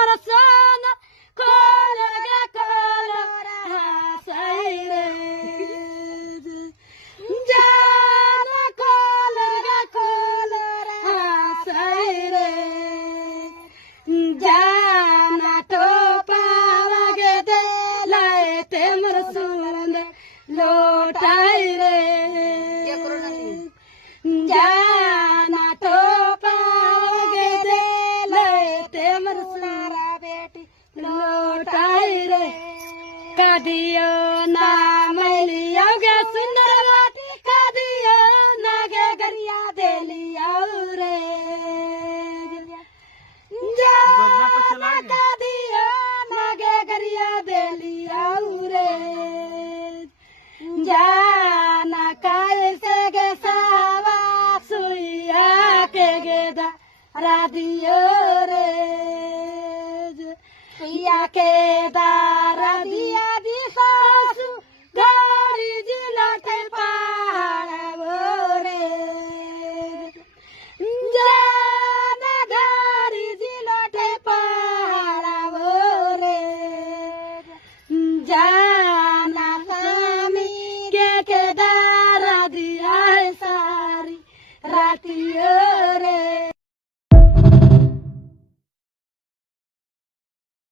हमर सोन कोलर गे कोलर हासै रे जान कोलर गे कोलर हासै रे जाना टोपा गे दे लाए ते हमर सोन लोटाई रे जाना टोपा गे दे लेते मरसारा बेटी लोटाई रे कादियो ना मैलियो गे सुंदर बाटी कादियो ना गे गरिया देलियो रे जाना कादियो ना गे गरिया देलियो रे जाना कैसे गे सावा सुइया के गेदा रादियो रे सुइया के दारा दिया दी सासु गाड़ी जिलाते पाड़ो रे जाना गाड़ी जिलाते पाड़ो रे जाना के दारा दिया सारी रातियो